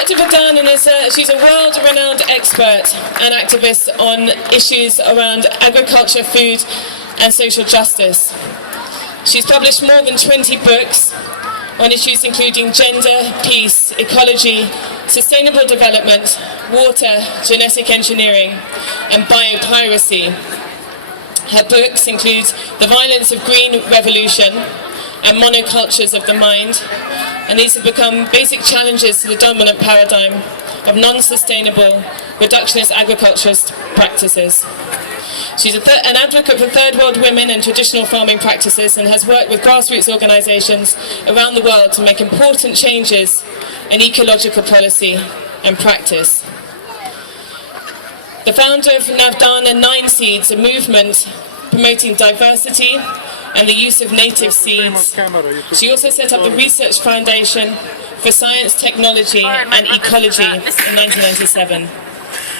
Dr. Vendana she's a world-renowned expert and activist on issues around agriculture, food and social justice. She's published more than 20 books on issues including gender, peace, ecology, sustainable development, water, genetic engineering and biopiracy. Her books include The Violence of Green Revolution and Monocultures of the Mind, and these have become basic challenges to the dominant paradigm of non-sustainable, reductionist agriculturist practices. She's an advocate for third world women and traditional farming practices and has worked with grassroots organisations around the world to make important changes in ecological policy and practice. The founder of Vendana 9 Seeds, a movement promoting diversity and the use of native seeds. She also set up the Research Foundation for Science, Technology and Ecology in 1997.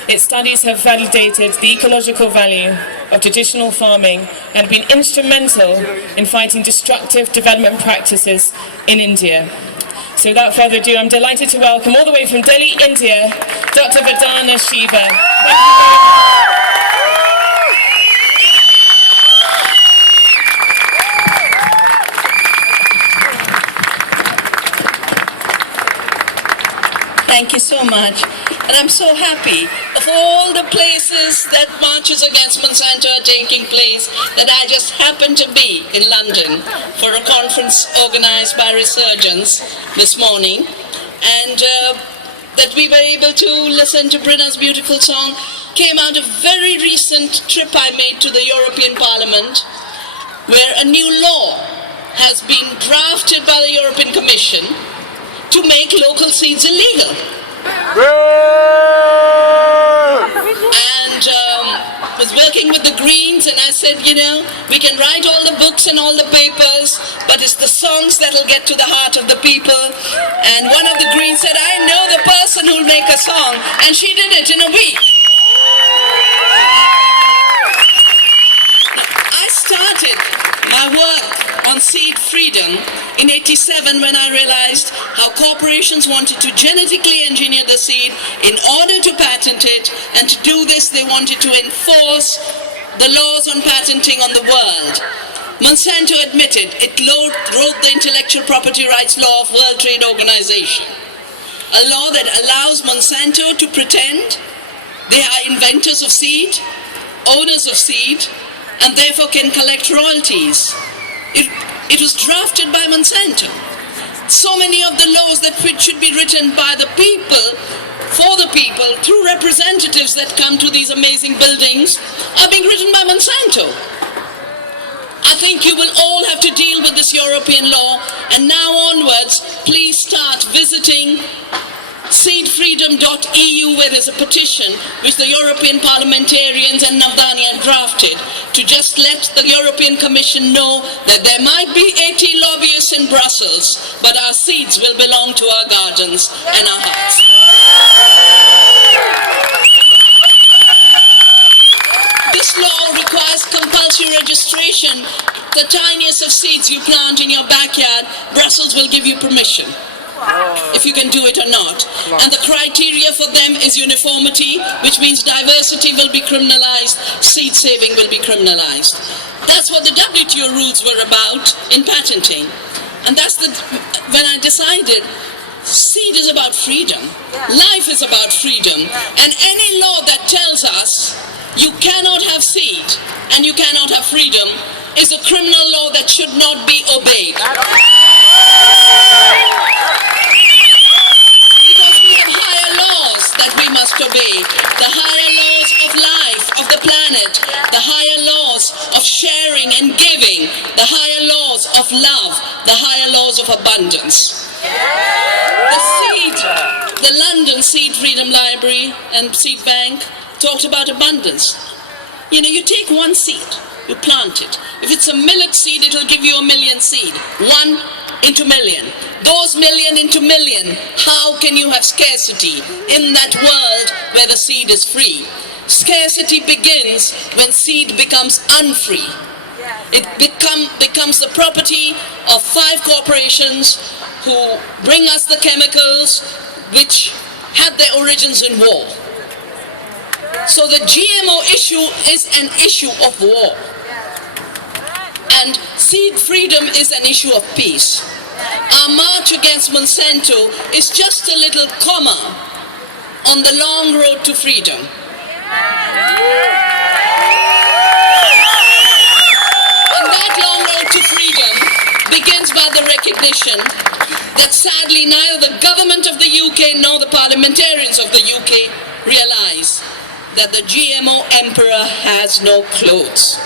Its studies have validated the ecological value of traditional farming and have been instrumental in fighting destructive development practices in India. So without further ado, I'm delighted to welcome all the way from Delhi, India, Dr. Vendana Shiva. Thank you so much. And I'm so happy of all the places that marches against Monsanto are taking place that I just happened to be in London for a conference organized by Resurgence this morning. And that we were able to listen to Brinna's beautiful song came out of a very recent trip I made to the European Parliament, where a new law has been drafted by the European Commission to make local seeds illegal. And was working with the Greens, and I said, you know, we can write all the books and all the papers, but it's the songs that'll get to the heart of the people. And one of the Greens said, I know the person who'll make a song, and she did it in a week. I started my work on seed freedom in '87 when I realized how corporations wanted to genetically engineer the seed in order to patent it, and to do this they wanted to enforce the laws on patenting on the world. Monsanto admitted it wrote the intellectual property rights law of World Trade Organization, a law that allows Monsanto to pretend they are inventors of seed, owners of seed, and therefore can collect royalties. It was drafted by Monsanto. So many of the laws that should be written by the people, for the people, through representatives that come to these amazing buildings, are being written by Monsanto. I think you will all have to deal with this European law, and now onwards, please start visiting seedfreedom.eu, where there's a petition which the European parliamentarians and Navdani have drafted to just let the European Commission know that there might be 80 lobbyists in Brussels, but our seeds will belong to our gardens and our hearts. This law requires compulsory registration. The tiniest of seeds you plant in your backyard, Brussels will give you permission, if you can do it or not. And the criteria for them is uniformity, which means diversity will be criminalized, seed saving will be criminalized. That's what the WTO rules were about in patenting. And that's when I decided seed is about freedom. Life is about freedom. And any law that tells us you cannot have seed and you cannot have freedom is a criminal law that should not be obeyed. That we must obey, the higher laws of life, of the planet, the higher laws of sharing and giving, the higher laws of love, the higher laws of abundance. The London Seed Freedom Library and Seed Bank talked about abundance. You know, you take one seed, you plant it. If it's a millet seed, it'll give you 1 million seed. 1 into million. Those million into million, how can you have scarcity in that world where the seed is free? Scarcity begins when seed becomes unfree. It becomes the property of 5 corporations who bring us the chemicals which had their origins in war. So the GMO issue is an issue of war. And seed freedom is an issue of peace. Our march against Monsanto is just a little comma on the long road to freedom. And that long road to freedom begins by the recognition that sadly neither the government of the UK nor the parliamentarians of the UK realize that the GMO emperor has no clothes.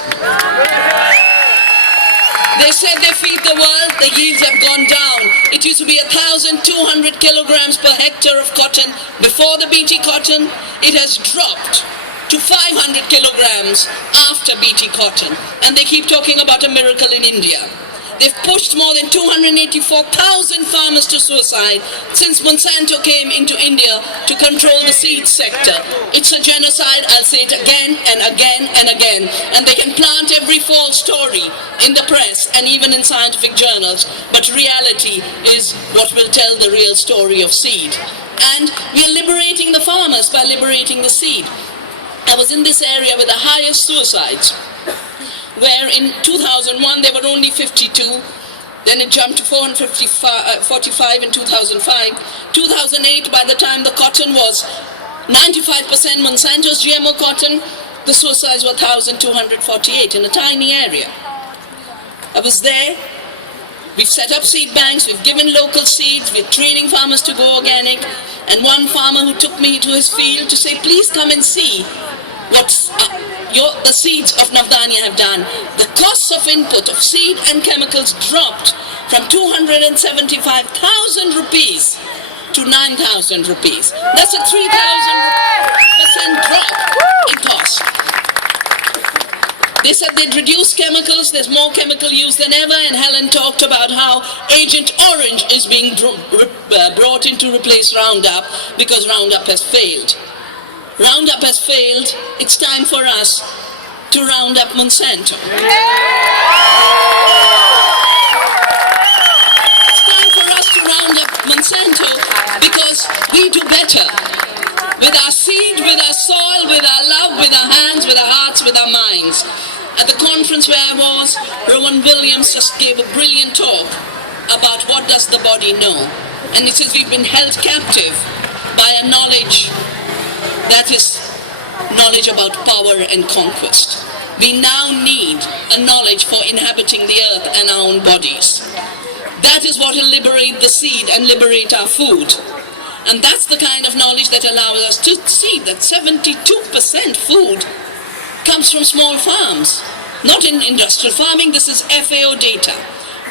They said they feed the world, the yields have gone down. It used to be 1,200 kilograms per hectare of cotton before the BT cotton. It has dropped to 500 kilograms after BT cotton. And they keep talking about a miracle in India. They've pushed more than 284,000 farmers to suicide since Monsanto came into India to control the seed sector. It's a genocide, I'll say it again and again and again. And they can plant every false story in the press and even in scientific journals, but reality is what will tell the real story of seed. And we are liberating the farmers by liberating the seed. I was in this area with the highest suicides, where in 2001 there were only 52, then it jumped to 445 in 2005. 2008, by the time the cotton was 95% Monsanto's GMO cotton, the suicides were 1,248 in a tiny area. I was there. We've set up seed banks, we've given local seeds, we're training farmers to go organic, and one farmer who took me to his field to say, please come and see what the seeds of Navdanya have done. The costs of input of seed and chemicals dropped from 275,000 rupees to 9,000 rupees. That's a 3,000% drop in cost. They said they'd reduce chemicals, there's more chemical use than ever, and Helen talked about how Agent Orange is being brought in to replace Roundup because Roundup has failed. Roundup has failed, it's time for us to round up Monsanto. It's time for us to round up Monsanto because we do better. With our seed, with our soil, with our love, with our hands, with our hearts, with our minds. At the conference where I was, Rowan Williams just gave a brilliant talk about what does the body know. And he says we've been held captive by a knowledge that is knowledge about power and conquest. We now need a knowledge for inhabiting the earth and our own bodies. That is what will liberate the seed and liberate our food. And that's the kind of knowledge that allows us to see that 72% food comes from small farms, not in industrial farming. This is FAO data.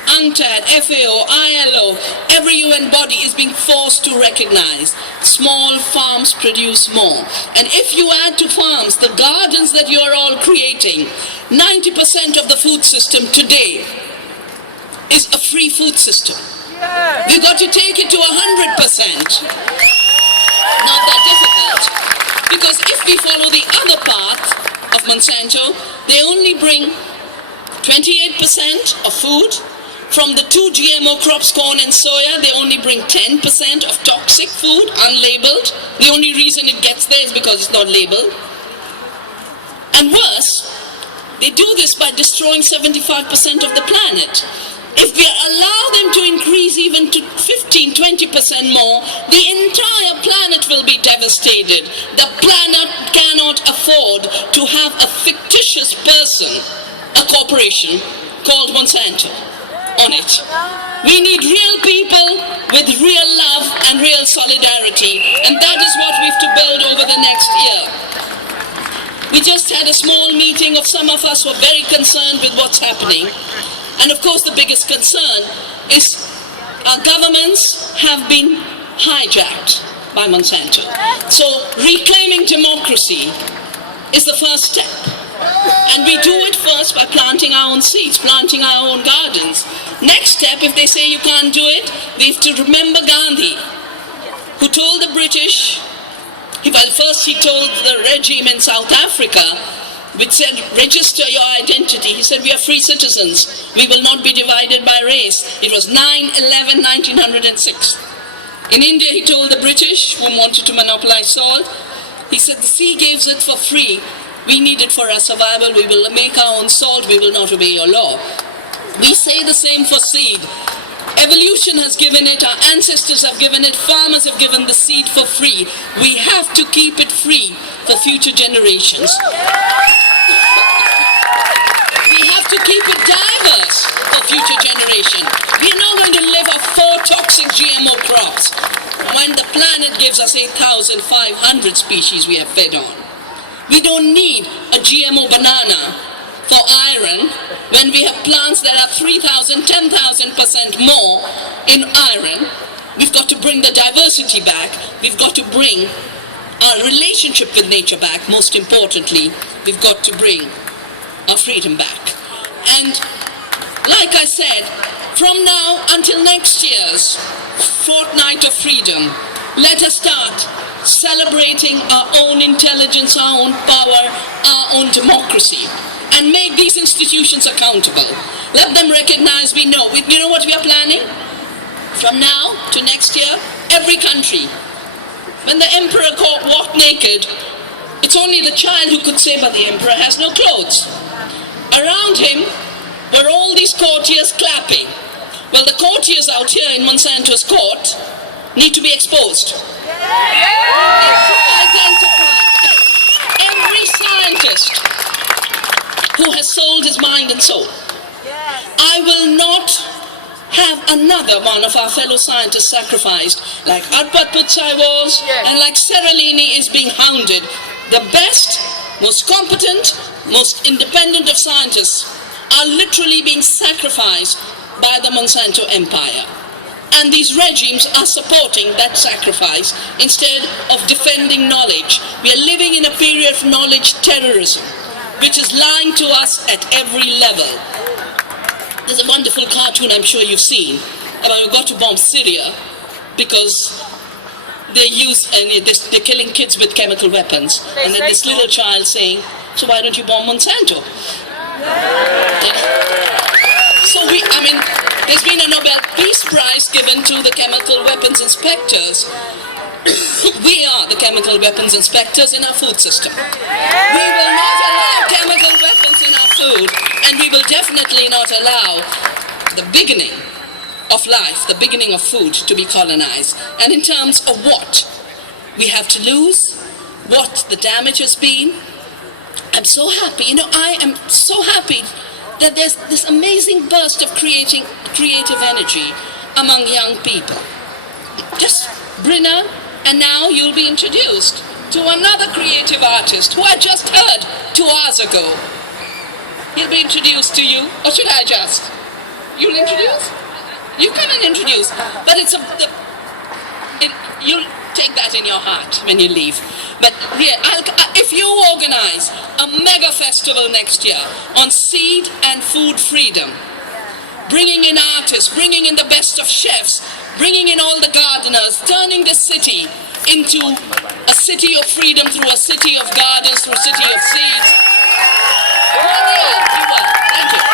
UNCTAD, FAO, ILO, every UN body is being forced to recognize small farms produce more. And if you add to farms the gardens that you are all creating, 90% of the food system today is a free food system. We've got to take it to 100%. Not that difficult. Because if we follow the other path of Monsanto, they only bring 28% of food. From the 2 GMO crops, corn and soya, they only bring 10% of toxic food, unlabeled. The only reason it gets there is because it's not labeled. And worse, they do this by destroying 75% of the planet. If we allow them to increase even to 15-20% more, the entire planet will be devastated. The planet cannot afford to have a fictitious person, a corporation called Monsanto, on it. We need real people with real love and real solidarity, and that is what we have to build over the next year. We just had a small meeting of some of us who are very concerned with what's happening. And of course the biggest concern is our governments have been hijacked by Monsanto. So reclaiming democracy is the first step. And we do it first by planting our own seeds, planting our own gardens. Next step, if they say you can't do it, we have to remember Gandhi, who told the British, well, first he told the regime in South Africa, which said, register your identity. He said, we are free citizens. We will not be divided by race. It was 9/11/1906. In India, he told the British, who wanted to monopolize salt, he said, the sea gives it for free. We need it for our survival. We will make our own salt. We will not obey your law. We say the same for seed. Evolution has given it, our ancestors have given it, farmers have given the seed for free. We have to keep it free for future generations. We have to keep it diverse for future generations. We are not going to live off 4 toxic GMO crops when the planet gives us 8,500 species we have fed on. We don't need a GMO banana for iron when we have plants that are 3,000, 10,000% more in iron. We've got to bring the diversity back. We've got to bring our relationship with nature back. Most importantly, we've got to bring our freedom back. And like I said, from now until next year's fortnight of freedom, let us start celebrating our own intelligence, our own power, our own democracy, and make these institutions accountable. Let them recognize we know. You know what we are planning? From now to next year, every country, when the emperor walked naked, it's only the child who could say, but the emperor has no clothes. Around him were all these courtiers clapping. Well, the courtiers out here in Monsanto's court need to be exposed. Identify every scientist who has sold his mind and soul. I will not have another one of our fellow scientists sacrificed like Arpat Putsai was and like Seralini is being hounded. The best, most competent, most independent of scientists are literally being sacrificed by the Monsanto empire. And these regimes are supporting that sacrifice instead of defending knowledge. We are living in a period of knowledge terrorism, which is lying to us at every level. There's a wonderful cartoon I'm sure you've seen about we've got to bomb Syria because they're killing kids with chemical weapons. And then this little child saying, so why don't you bomb Monsanto? So there's been a Nobel Peace Prize given to the chemical weapons inspectors. We are the chemical weapons inspectors in our food system. We will not allow chemical weapons in our food, and we will definitely not allow the beginning of life, the beginning of food to be colonized. And in terms of what we have to lose, what the damage has been, I'm so happy. I am so happy that there's this amazing burst of creative energy among young people. Just Brinna, and now you'll be introduced to another creative artist who I just heard 2 hours ago. He'll be introduced to you, or should I just? You'll introduce? You come and introduce, but you'll take that in your heart when you leave. But yeah, if you organize a mega festival next year on seed and food freedom, bringing in artists, bringing in the best of chefs, bringing in all the gardeners, turning the city into a city of freedom through a city of gardens, through a city of seeds. You will. Thank you.